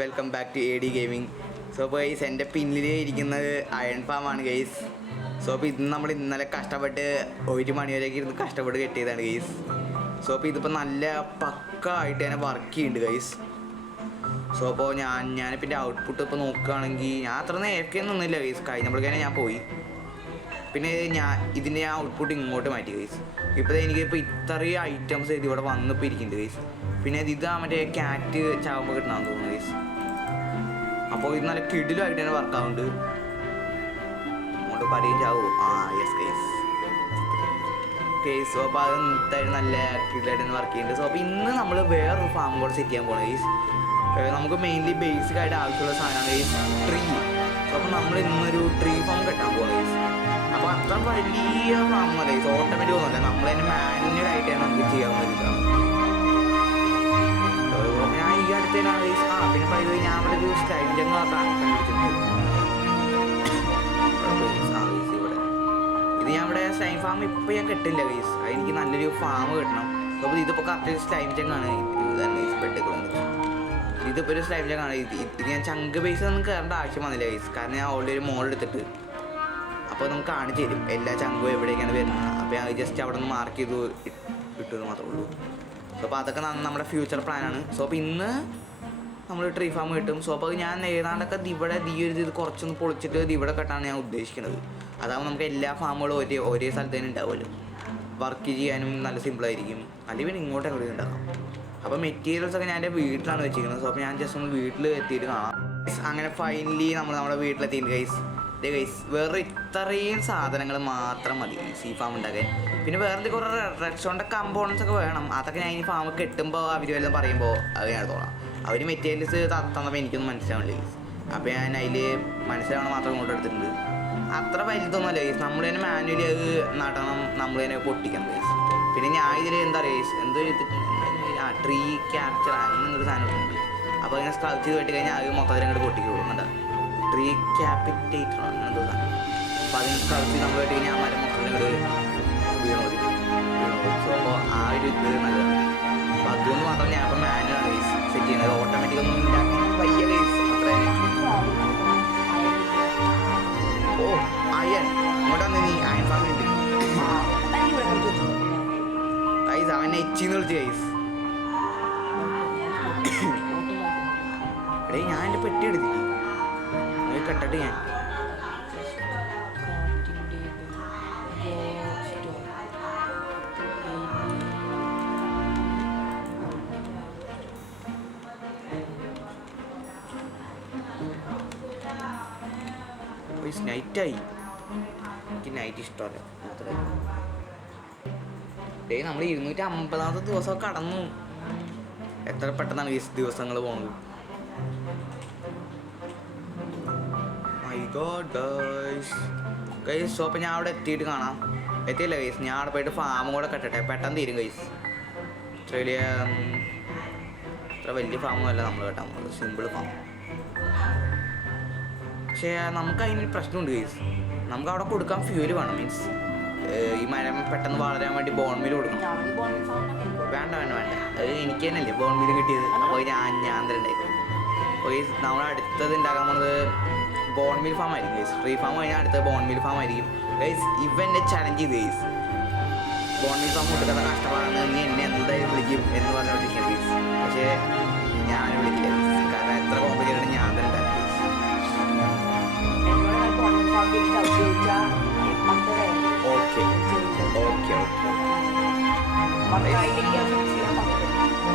Welcome back to AD gaming. So അപ്പോൾ guys എൻ്റെ പിന്നിൽ ഇരിക്കുന്നത് അയൺ ഫാമാണ് ഗൈസ്. സോ അപ്പോൾ ഇത് നമ്മൾ ഇന്നലെ കഷ്ടപ്പെട്ട് 1 മണി വരെയൊക്കെ ഇരുന്ന് കഷ്ടപ്പെട്ട് കെട്ടിയതാണ് ഗൈസ്. സോ അപ്പോൾ ഇതിപ്പോൾ നല്ല പക്ക ആയിട്ട് തന്നെ വർക്ക് ചെയ്യുന്നുണ്ട് ഗൈസ്. സോ അപ്പോൾ ഞാനിപ്പോൾ എൻ്റെ ഔട്ട്പുട്ട് ഇപ്പോൾ നോക്കുകയാണെങ്കിൽ ഞാൻ അത്ര AFK ഒന്നുമില്ല ഗൈസ്. കഴിഞ്ഞപ്പോഴേക്കാണ് ഞാൻ പോയി. പിന്നെ ഇതിൻ്റെ ഞാൻ ഔട്ട്പുട്ട് ഇങ്ങോട്ട് മാറ്റി ഗൈസ്. ഇപ്പോൾ എനിക്കിപ്പോൾ ഇത്രയും ഐറ്റംസ് ഇതിവിടെ വന്നിപ്പോൾ ഇരിക്കുന്നുണ്ട് ഗൈസ്. പിന്നെ ഇത് മറ്റേ ക്യാറ്റ് ചാവുമ്പോൾ കിട്ടണമെന്ന് തോന്നുന്നു ഗൈസ്. അപ്പോൾ ഇത് നല്ല കിടിലുമായിട്ട് തന്നെ വർക്ക് ആവുന്നുണ്ട്. അങ്ങോട്ട് പറയും ചാവും. Yes guys. സോ അപ്പോൾ അത് എന്തായാലും നല്ല കിടിലായിട്ട് തന്നെ വർക്ക് ചെയ്യുന്നുണ്ട്. സോ അപ്പോൾ ഇന്ന് നമ്മൾ വേറൊരു ഫാം കൂടെ സെറ്റ് ചെയ്യാൻ പോകണം ഗൈസ്. നമുക്ക് മെയിൻലി ബേസിക് ആയിട്ട് ആവശ്യമുള്ള സാധനമാണ് ഗൈസ് ട്രീ. സോ അപ്പോൾ നമ്മൾ ഇന്നൊരു ട്രീ ഫാം കെട്ടാൻ പോകണം ഗൈസ്. അപ്പോൾ അത്ര വലിയ ഫാമല്ല ഗൈസ്, ഓട്ടോമാറ്റിക് ഒന്നുമല്ല, നമ്മൾ തന്നെ മാനുവലായിട്ടാണ് നമുക്ക് ചെയ്യാവുന്ന. ഞാൻ ഈ അടുത്തേനാണ് ഗൈസ്. പിന്നെ പറയുന്നത് ഞാൻ അവിടെ ഒരു സ്റ്റൈൽ ജംഗിൾ കണ്ടുപിടിച്ചിട്ടുണ്ട്. ഇവിടെ ഇത് ഞാൻ ഇവിടെ സ്റ്റൈം ഫാം ഇപ്പോൾ ഞാൻ കെട്ടില്ല ഗൈസ്. എനിക്ക് നല്ലൊരു ഫാം കിട്ടണം. അപ്പോൾ ഇതിപ്പോൾ കറക്റ്റ് സ്റ്റൈം ജംഗാണ്. ഇതാണ് ഗൈസ് ബെഡ്. ഇതിപ്പോൾ ഒരു സ്റ്റൈം ജംഗാണ്. ഇത് ഞാൻ ചങ്ക് ബേസ് ഒന്നും കയറേണ്ട ആവശ്യം വന്നില്ല ഗൈസ്. കാരണം ഞാൻ ഓൾറെഡി ഒരു മോൾ എടുത്തിട്ട് അപ്പോൾ നമുക്ക് കാണിച്ചു തരും എല്ലാ ചങ്കും എവിടേക്കാണ് വരുന്നത്. അപ്പോൾ ഞാൻ ജസ്റ്റ് അവിടെ നിന്ന് മാർക്ക് ചെയ്ത് കിട്ടുമെന്ന് മാത്രമേ ഉള്ളൂ. സോ അപ്പോൾ അതൊക്കെ നമ്മുടെ ഫ്യൂച്ചർ പ്ലാനാണ്. സോ അപ്പോൾ ഇന്ന് നമ്മൾ ട്രീ ഫാം കിട്ടും. സോ അപ്പോൾ ഞാൻ ഏതാണ്ടൊക്കെ ഇവിടെ ഇത് കുറച്ചൊന്ന് പൊളിച്ചിട്ട് ഇവിടെ കെട്ടാണ് ഞാൻ ഉദ്ദേശിക്കുന്നത്. അതാകുമ്പോൾ നമുക്ക് എല്ലാ ഫാമുകളും ഒരേ സ്ഥലത്ത് തന്നെ ഉണ്ടാവുമല്ലോ. വർക്ക് ചെയ്യാനും നല്ല സിമ്പിളായിരിക്കും. അല്ലെങ്കിൽ ഇങ്ങോട്ട് എവിടെ ഉണ്ടാക്കാം. അപ്പോൾ മെറ്റീരിയൽസൊക്കെ ഞാൻ എൻ്റെ വീട്ടിലാണ് വെച്ചിരിക്കുന്നത്. സോ അപ്പോൾ ഞാൻ ജസ്റ്റ് ഒന്ന് വീട്ടിൽ എത്തിയിട്ട് കാണാം. അങ്ങനെ ഫൈനലി നമ്മുടെ വീട്ടിലെത്തിയിട്ടുണ്ട് ഗൈസ്. ഗൈസ് വേറെ ഇത്രയും സാധനങ്ങൾ മാത്രം മതി ഈ ഫാം ഉണ്ടാക്കാൻ. പിന്നെ വേറെ കുറേ റെഡ്സ്റ്റോണിൻ്റെ കമ്പോണൻസ് ഒക്കെ വേണം. അതൊക്കെ ഞാൻ ഈ ഫാം കെട്ടുമ്പോൾ അവർ വല്ലതും പറയുമ്പോൾ അത് ഞാൻ തോന്നാം. അവർ മെറ്റീരിയൽസ് തന്നപ്പോൾ എനിക്കൊന്നും മനസ്സിലാവില്ല ഗൈസ്. അപ്പോൾ ഞാൻ അതിൽ മനസ്സിലാവണം മാത്രം ഇങ്ങോട്ട് എടുത്തിട്ടുണ്ട്. അത്ര വലുതൊന്നുമല്ല ഗൈസ്. നമ്മൾ തന്നെ മാനുവലി അത് നടണം, നമ്മൾ തന്നെ പൊട്ടിക്കണം ഗൈസ്. പിന്നെ ഞാൻ ഇതിൽ എന്താ പറയുക ഗൈസ്, എന്തോ ട്രീ ക്യാപ്ചർ അങ്ങനൊരു സാധനം ഉണ്ട്. അപ്പോൾ ഇങ്ങനെ സ്ക്രൗച്ച് ചെയ്ത് കെട്ടി കഴിഞ്ഞാൽ അത് മൊത്തത്തിൽ അങ്ങോട്ട് പൊട്ടിക്ക് കൊടുക്കുന്നുണ്ട്. ട്രീ ക്യാപിറ്റേറ്റർ അങ്ങനത്തെ സാധനം. അപ്പോൾ അതിന് സ്ക്രൗച്ച് നമ്മൾ കെട്ടി കഴിഞ്ഞാൽ മരം മൊത്തത്തിൽ അങ്ങോട്ട് വീണോ. സോ അപ്പോൾ ആ ഒരു ഇത് നല്ലതാണ്. അപ്പോൾ അതുകൊണ്ട് മാത്രം ഞാൻ ഇപ്പോൾ മാനുവലാണ് ഗൈസ് സെറ്റ് ചെയ്യുന്നത്. ഓട്ടോമാറ്റിക് ഒന്നും ഉണ്ടാക്കാൻ വയ്യ ഗൈസ്. അത്ര അയൺ ഇങ്ങോട്ട് വന്ന് നീ അയൺ ഫാമിലി ഉണ്ട് ഗൈസ്. അവൻ എച്ചിന്ന് വിളിച്ച് ഗൈസ്. എടേ ഞാൻ എൻ്റെ പെട്ടി എടുത്തില്ലേ കെട്ടിട്ട് ഞാൻ നൈറ്റായി. എനിക്ക് നൈറ്റ് ഇഷ്ടമല്ല. ഡേ നമ്മൾ 250ാമത്തെ ദിവസമൊക്കെ കടന്നു. എത്ര പെട്ടെന്നാണ് ഈ ദിവസങ്ങൾ പോകുന്നത്. ഗൈസ് സോ അപ്പോൾ ഞാൻ അവിടെ എത്തിയിട്ട് കാണാം. എത്തിയില്ല ഗൈസ്. ഞാൻ അവിടെ പോയിട്ട് ഫാമും കൂടെ കെട്ടട്ടെ. പെട്ടെന്ന് തീരും ഗൈസ്. ഇത്ര വലിയ ഫാമൊന്നും അല്ല നമ്മൾ കെട്ടാൻ പോകുന്നത്. Simple farm. പക്ഷേ നമുക്ക് അതിനൊരു പ്രശ്നമുണ്ട് ഗൈസ്. നമുക്ക് അവിടെ കൊടുക്കാൻ ഫ്യൂല് വേണം. മീൻസ് ഈ മരം പെട്ടെന്ന് വളരാൻ വേണ്ടി ബോൺമീൽ കൊടുക്കണം. വേണ്ട അത് എനിക്ക് തന്നെയല്ലേ ബോൺമീൽ കിട്ടിയത്. അപ്പോൾ ഞാൻ തന്നെ ഉണ്ടായിരുന്നു. അപ്പോൾ ഗൈസ് നമ്മൾ അടുത്തത് ഉണ്ടാക്കാൻ പോകുന്നത് ബോൺമീൽ ഫാം ആയിരിക്കും ഗൈസ്. ട്രീ ഫാം കഴിഞ്ഞാൽ അടുത്തത് ബോൺമീൽ ഫാം ആയിരിക്കും ഗൈസ്. ഇവൻ്റെ ചലഞ്ച് ചെയ്ത് ഗൈസ്. ബോൺമീൽ ഫാം കൊടുക്കാത്ത കഷ്ടപ്പാടാണ്, നീ എന്നെ എന്തായാലും വിളിക്കും എന്ന് പറഞ്ഞുകൊണ്ടിരിക്കുന്നത് ഗൈസ്. പക്ഷേ ഞാൻ വിളിക്കില്ല ഗൈസ്. കാരണം എത്ര കോംപ്ലിക്കേറ്റഡ് ഞാൻ തന്നെ ഉണ്ടാക്കും ഗൈസ്.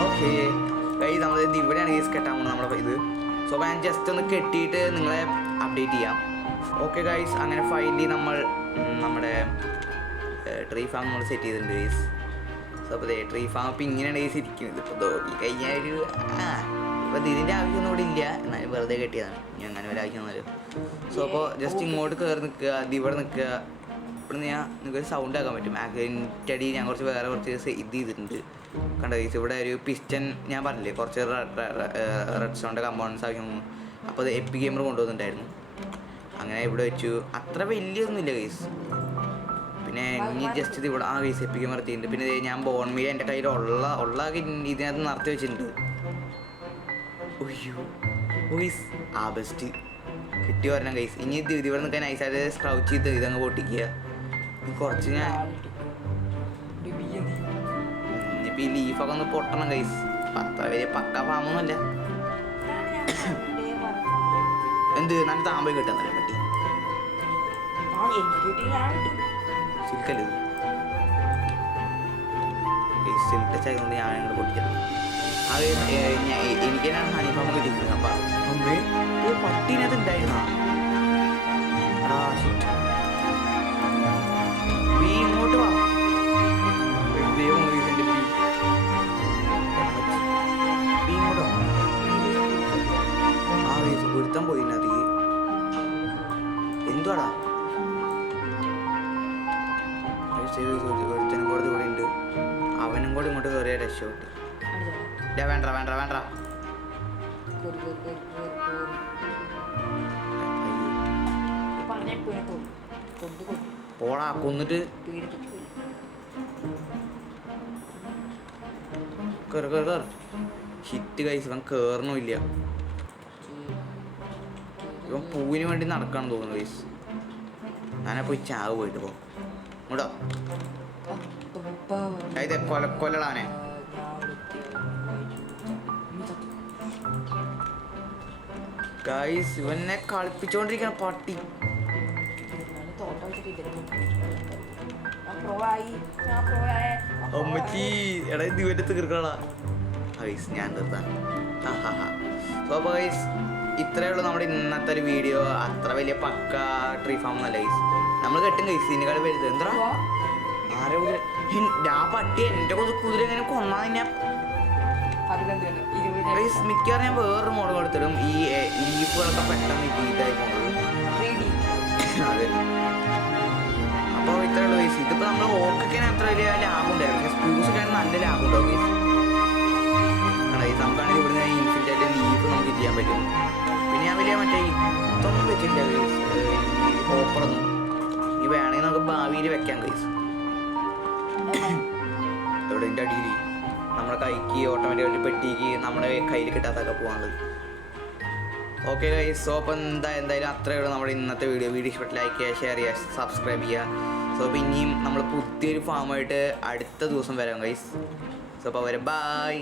ഓക്കെ ഗൈസ് നമ്മളിത് ഇവിടെയാണ് ഗൈസ് കെട്ടാൻ പോകുന്നത് നമ്മുടെ ഇത്. സോ അപ്പോൾ ഞാൻ ജസ്റ്റ് ഒന്ന് കെട്ടിയിട്ട് നിങ്ങളെ അപ്ഡേറ്റ് ചെയ്യാം. ഓക്കെ ഗൈസ് അങ്ങനെ ഫൈനലി നമ്മുടെ ട്രീ ഫാം നമ്മൾ സെറ്റ് ചെയ്തിട്ടുണ്ട് ഗൈസ്. സോ അപ്പോൾ ട്രീ ഫാം അപ്പോൾ ഇങ്ങനെയാണ് ഗൈസ് ഇരിക്കുന്നത്. ഇപ്പോൾ തോന്നി കഴിഞ്ഞാൽ ഇപ്പോൾ ഇതിൻ്റെ ആവശ്യമൊന്നും ഇവിടെ ഇല്ല, എന്നാലും വെറുതെ കെട്ടിയതാണ്. ഇനി അങ്ങനെ ഒരു ആവശ്യമൊന്നുമല്ലോ. സോ അപ്പോൾ ജസ്റ്റ് ഇങ്ങോട്ട് കയറി നിൽക്കുക, ഇവിടെ നിൽക്കുക. ഇവിടെ നിന്ന് നിങ്ങൾക്ക് സൗണ്ട് ആക്കാൻ പറ്റും. അതിൻ്റെ അടി ഞാൻ വേറെ കുറച്ച് ഇത് ചെയ്തിട്ടുണ്ട്. കണ്ട ഗൈസ് ഇവിടെ ഒരു പിസ്റ്റൻ ഞാൻ പറഞ്ഞില്ലേ കുറച്ച് റെഡ് സ്റ്റോണിൻ്റെ കമ്പോണൻസ് ആവശ്യം. അപ്പോൾ അത് എപ്പി ഗെയിമർ കൊണ്ടുവന്നിട്ടുണ്ടായിരുന്നു. അങ്ങനെ ഇവിടെ വെച്ചു. അത്ര വലിയൊന്നുമില്ല ഗൈസ്. പിന്നെ ഇനി ജസ്റ്റ് ഇത് ഇവിടെ ഗൈസ് എപ്പി ഗെയിമർ എത്തിയിട്ടുണ്ട്. പിന്നെ ഞാൻ ബോൺമീൽ എൻ്റെ കയ്യിൽ ഇതിനകത്ത് നിറത്തി വെച്ചിട്ടുണ്ട്. അയ്യോ ഗൈസ് ആ ബെസ്റ്റ് കിട്ടി വരണം ഗൈസ്. ഇനി ഇത് ഇവിടെ നിൽക്കാൻ നൈസായിട്ട് സ്ക്രൗച്ച് ചെയ്ത് ഇതങ്ങ് പൊട്ടിക്കുക. കുറച്ച് ഞാൻ ഇനിയിപ്പോൾ ഈ ലീഫൊക്കെ ഒന്ന് പൊട്ടണം ഗൈസ്. അത്ര വലിയ പക്ക ഫാമൊന്നുമല്ല. എന്ത് നല്ല താമ്പ കിട്ടുന്നല്ലേ പറ്റി സിൽക്കല്ലേ സിൽക്ക് ടച്ച് ആയതുകൊണ്ട് ഞാൻ അങ്ങോട്ട് പൊട്ടിക്കണം. അത് എനിക്ക് തന്നെയാണ് ഹണി ഫാം കിട്ടിയിരിക്കുന്നത്. അപ്പം അമ്മേ പട്ടീനകത്ത് ഉണ്ടായിരുന്ന ബി ഇങ്ങോട്ട് വാ. ദൈവം ബി ഇങ്ങോട്ട് വാ. ആ വീസ് പൊരുത്തം പോയി അത് എന്തുവാടാ ഒരുത്തനും കൂടെ ഇവിടെ ഉണ്ട്. അവനും കൂടെ ഇങ്ങോട്ട് കയറിയ രക്ഷപ്പെട്ട്. വേണ്ട വേണ്ട വേണ്ട പോടാ കൊന്നിട്ട് കയറി കയറി കയറി ഹിറ്റ് കൈസ്. ഇവൻ കേറണമില്ല. ഇവൻ പൂവിന് വേണ്ടി നടക്കാന്ന് തോന്നുന്നു കൈസ്. ഞാനെ പോയി ചാവ് പോയിട്ട് പോ ഇങ്ങോട്ടോ. ഇത് കൊല്ലടാനെ ഗൈസ്. ഇവനെ കളിപ്പിച്ചോണ്ടിരിക്കണ പട്ടി. അമ്മച്ചി എടാ ഇത് ഇവന്റെ തീർക്കണടാ ഗൈസ്. ഞാൻ തീർത്താൻ അപ്പോൾ ഗൈസ് ഇത്രയേ ഉള്ളൂ നമ്മുടെ ഇന്നത്തെ ഒരു വീഡിയോ. അത്ര വലിയ പക്ക ട്രീ ഫാം ഒന്നല്ല ഗൈസ്. നമ്മൾ കെട്ടും ഗൈസ്. ഇതിനെക്കാളും വലുത് എന്താ ആരോ കുതിര. ആ പട്ടി എൻ്റെ കുതിര ഇങ്ങനെ കൊന്നാ തന്നെ ഗൈസ്. മിക്കവാറും ഞാൻ വേറൊരു മോഡ് കൊടുത്തിടും. ഈ ലീഫുകളൊക്കെ പെട്ടെന്ന് ഇതായി പോകുന്നത്. അതെ അപ്പോൾ ഇത്രയേ ഉള്ളൂ ഗൈസ്. ഇതിപ്പോൾ നമ്മൾ ഓർക്കൊക്കെ അത്ര വലിയ ലാഭം ഉണ്ടായിരുന്നു. പക്ഷേ സ്പൂസൊക്കെയാണ് നല്ല ലാഭം ഉണ്ടാവും ഗൈസ്. നമുക്കാണെങ്കിൽ ഇവിടുന്ന് ഇൻഫിനിറ്റ് ആയിട്ട് ലീഫ് നമുക്ക് ചെയ്യാൻ പറ്റും. പിന്നെ ഞാൻ വലിയ മറ്റേ ഇതൊന്നും വെച്ചിട്ടില്ല ഗൈസ്. ഈ ഓപ്പറൊന്നും ഈ വേണമെങ്കിൽ നമുക്ക് ഭാവിയിൽ വെക്കാം ഗൈസ്. ഇവിടെ എൻ്റെ അടിയിൽ നമ്മുടെ കൈക്ക് ഓട്ടോമാറ്റിക്കായിട്ട് പെട്ടിക്ക് നമ്മുടെ കയ്യിൽ കിട്ടാത്തൊക്കെ പോകാനുള്ളത്. Okay guys. സോ അപ്പോൾ എന്തായാലും അത്രയേ ഉള്ളൂ നമ്മുടെ ഇന്നത്തെ വീഡിയോ. ഇഷ്ടപ്പെട്ട് ലൈക്ക് ചെയ്യുക, ഷെയർ ചെയ്യുക, സബ്സ്ക്രൈബ് ചെയ്യുക. സോ അപ്പോൾ ഇനിയും നമ്മൾ പുതിയൊരു ഫാമായിട്ട് അടുത്ത ദിവസം വരാം ഗൈസ്. സോ അപ്പോൾ വരെ ബൈ.